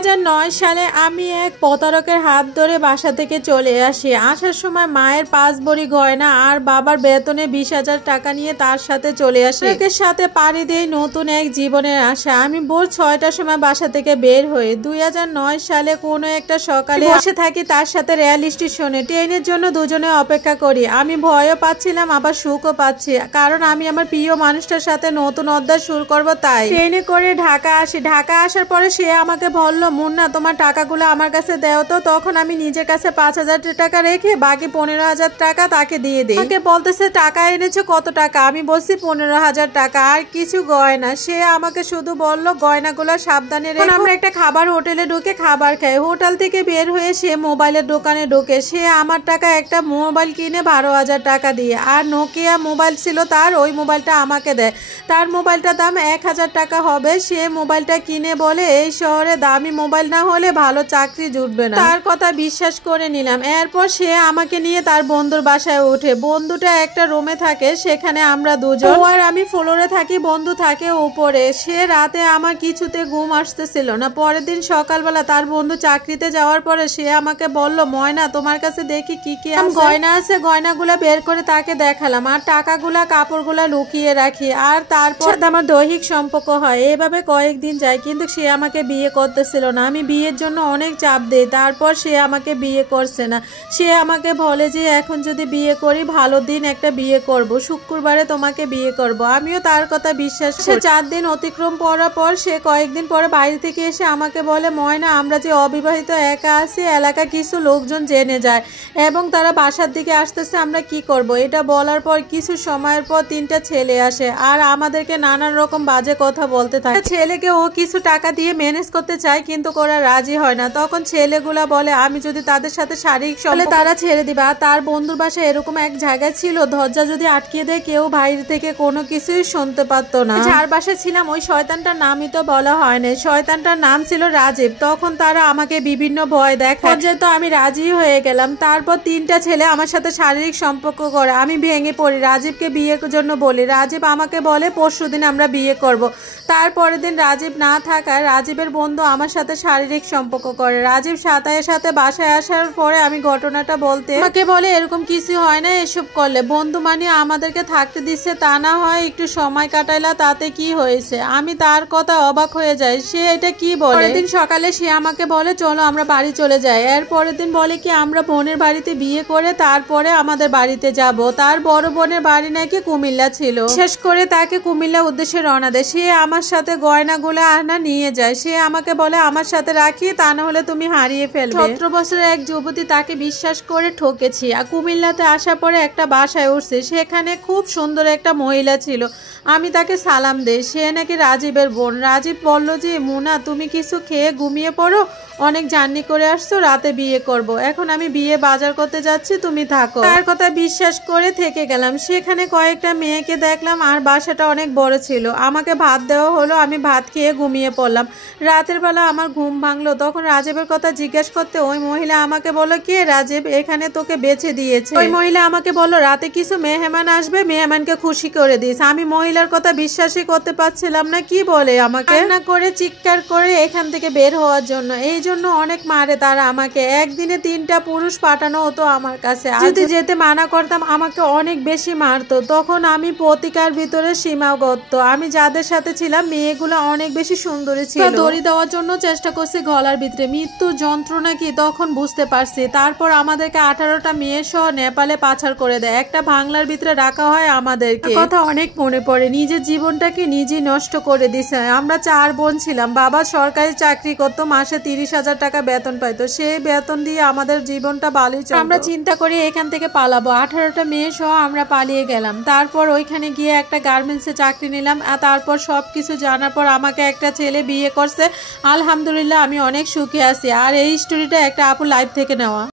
2009 সালে আমি এক প্রতারকের হাত ধরে বাসা থেকে চলে আসি। আসার সময় মায়ের 5 ভরি গয়না আর বাবার বেতনে 20,000 টাকা নিয়ে তার সাথে চলে আসি। এর সাথে পাড়ি দিয়ে নতুন এক জীবনের আশা। আমি ভোর 6টার সময় বাসা থেকে বের হই। 2009 সালে কোনো একটা সকালে বসে থাকি তার সাথে রেল স্টেশনে। ট্রেনের জন্য দুজনে অপেক্ষা করি। আমি ভয়ও পাচ্ছিলাম আবার সুখও পাচ্ছি, কারণ আমি আমার প্রিয় মানুষটার সাথে নতুন অধ্যায় শুরু করবো। তাই ট্রেনে করে ঢাকা আসি। ঢাকা আসার পরে সে আমাকে বলল, মুন্না তোমার টাকাগুলো আমার কাছে দেও তো। তখন আমি নিজের কাছে 5,000 টাকা রেখে বাকি 15,000 টাকা তাকে দিয়ে দিই। আমাকে বলতেছে টাকা এনেছো কত টাকা? আমি বলছি 15,000 টাকা আর কিছু গয়না। সে আমাকে শুধু বলল গয়নাগুলো সাবধানে রেখো। আমরা একটা খাবার হোটেলে ঢুকে খাবার খাই। হোটেল থেকে বের হয়ে সে মোবাইলের দোকানে ঢোকে। সে আমার টাকা একটা মোবাইল কিনে 12,000 টাকা দিয়ে, আর নোকিয়া মোবাইল ছিল তার, ওই মোবাইলটা আমাকে দেয়। তার মোবাইলটার দাম 1,000 টাকা হবে। সে মোবাইলটা কিনে বলে এই শহরে দামি মোবাইল না হলে ভালো চাকরি জুটবে না। তার কথা বিশ্বাস করে নিলাম। এরপর সে আমাকে নিয়ে তার বন্ধুর বাসায় ওঠে। বন্ধুটা একটা রুমে থাকে, সেখানে আমরা দুজন। ও আর আমি ফ্লোরে থাকি, বন্ধু থাকে উপরে। সে রাতে আমার কিছুতে ঘুম আসতেছিল না। পরের দিন সকালবেলা তার বন্ধু চাকরিতে যাওয়ার পরে সে আমাকে বলল, ময়না তোমার কাছে দেখি কি কি গয়না আছে। গয়নাগুলা বের করে তাকে দেখালাম, আর টাকাগুলা কাপড়গুলা লুকিয়ে রাখি। আর তারপর আমার দৈহিক সম্পর্ক হয়। এভাবে কয়েকদিন যায়, কিন্তু সে আমাকে বিয়ে করতেছিল না। আমি বিয়ের জন্য অনেক চাপ দেই, তারপর সে আমাকে বিয়ে করছে না। সে আমাকে বলে যে এখন যদি বিয়ে করি ভালো দিন একটা বিয়ে করব, শুক্রবারে তোমাকে বিয়ে করব। আমিও তার কথা বিশ্বাস করি। 4 দিন অতিক্রম করার পর সে কয়েকদিন পরে বাইরে থেকে এসে আমাকে বলে, ময়না আমরা যে অবিবাহিত একা আছি, এলাকা কিছু লোকজন জেনে যায় এবং তারা বাসার দিকে আসতেছে, আমরা কি করব? এটা বলার পর কিছু সময়ের পর 3টা ছেলে আসে আর আমাদেরকে নানান রকম বাজে কথা বলতে থাকে। ছেলেকে ও কিছু টাকা দিয়ে ম্যানেজ করতে চায়, কিন্তু ওরা রাজি হয় না। তখন ছেলেগুলা বলে আমি যদি তাদের সাথে শারীরিক সম্পর্ক তারা ছেড়ে দিবে। আর তার বন্ধুর বাসায় এরকম এক জায়গায় ছিল, দরজা যদি আটকে দেয় কেউ বাইরে থেকে কোনো কিছুই শুনতে পারতো না। যার বাসায় ছিলাম ওই শয়তানটার নামই তো বলা হয় না, শয়তানটার নাম ছিল রাজীব। তখন তারা আমাকে বিভিন্ন ভয় দেখায়, যেহেতু আমি রাজি হয়ে গেলাম। তারপর 3টা ছেলে আমার সাথে শারীরিক সম্পর্ক করে। আমি ভেঙে পড়ি, রাজীবকে বিয়ের জন্য বলি। রাজীব আমাকে বলে পরশুদিন আমরা বিয়ে করব। তারপরের দিন রাজীব না থাকায় রাজীবের বন্ধু আমার সাথে শারীরিক সম্পর্ক করে। রাজীব সাথে সাথে বাসায় আসার পরে আমি ঘটনাটা বলতে আমাকে বলে এরকম কিছু হয় না, এসব করলে বন্ধু মানে আমাদেরকে থাকতে দিচ্ছে, তা না হয় একটু সময় কাটাইলা তাতে কি হয়েছে? আমি তার কথা অবাক হয়ে যাই, সে এটা কি বলে। পরের দিন সকালে সে আমাকে বলে চলো আমরা বাড়ি চলে যাই। এর পরের দিন বলে কি আমরা বোনের বাড়িতে বিয়ে করে তারপরে আমাদের বাড়িতে যাব। তার বড় বোনের বাড়ি নাকি কুমিল্লা ছিল। শেষ করে তাকে কুমিল্লা উদ্দেশ্যে রওনা দেয়। সে আমার সাথে গয়নাগুলো আনা নিয়ে যায়। সে আমাকে বলে আমার সাথে রাখি, তা না হলে তুমি হারিয়ে ফেলবে। 17 বছরের এক যুবতী, তাকে বিশ্বাস করে ঠকেছি। আর কুমিল্লাতে আসার পরে একটা বাসায় উঠছে, সেখানে খুব সুন্দর একটা মহিলা ছিল। আমি তাকে সালাম দেই, সে নাকি রাজীবের বোন। রাজীব বলল যে মুনা তুমি কিছু খেয়ে ঘুমিয়ে পড়ো, অনেক জার্নি করে আসছো, রাতে বিয়ে করব। এখন আমি বিয়ে বাজার করতে যাচ্ছি, তুমি থাকো। তার কথা বিশ্বাস করে থেকে গেলাম। সেখানে কয়েকটা মেয়েকে দেখলাম আর বাসাটা অনেক বড় ছিল। আমাকে ভাত দেওয়া হলো, আমি ভাত খেয়ে ঘুমিয়ে পড়লাম। রাতের বেলা আমার ঘুম ভাঙলো। তখন রাজীবের কথা জিজ্ঞেস করতে ওই মহিলা আমাকে বলল, কে রাজীব? এখানে তোকে বেছে দিয়েছে। ওই মহিলা আমাকে বলল রাতে কিছু মেহমান আসবে, মেহমানকে খুশি করে দিস। আমি মহিলার কথা বিশ্বাসই করতে পারছিলাম না। কি বলে আমাকে না করে চিৎকার করে এখান থেকে বের হওয়ার জন্য। এই জন্য অনেক মারে তারা আমাকে। একদিনে 3টা পুরুষ পাঠানো হতো আমার কাছে। যদি যেতে মানা করতাম আমাকে অনেক বেশি মারতো। তখন আমি প্রতিকার ভিতরে সীমাবদ্ধ। আমি যাদের সাথে ছিলাম মেয়েগুলো অনেক বেশি সুন্দরী ছিল। দড়ি দেওয়ার জন্য চেষ্টা করছি গলার ভিতরে। মৃত্যু যন্ত্রণা কি তখন বুঝতে পারছি। তারপর আমাদেরকে 18টা মেয়ে সহ নেপালে পাচার করে দেয়। একটা বাংলার ভিতরে রাখা হয় আমাদেরকে। কথা অনেক মনে পড়ে, নিজের জীবনটাকে নিজেই নষ্ট করে দিছে। আমরা 4 বোন ছিলাম। বাবা সরকারি চাকরি করতো, মাসে 30,000 টাকা বেতন পাইতো। সেই বেতন দিয়ে আমাদের জীবনটা ভালোই চলতো। আমরা চিন্তা করি এখান থেকে পালাবো। 18টা মেয়ে সহ আমরা পালিয়ে গেলাম। তারপর ওইখানে গিয়ে একটা গার্মেন্টসে চাকরি নিলাম। আর তারপর সবকিছু জানার পর আমাকে একটা ছেলে বিয়ে করছে। আলহামদুলিল্লাহ আমি অনেক সুখী আছি। আর এই স্টোরিটা একটা আপু লাইভ থেকে নেওয়া।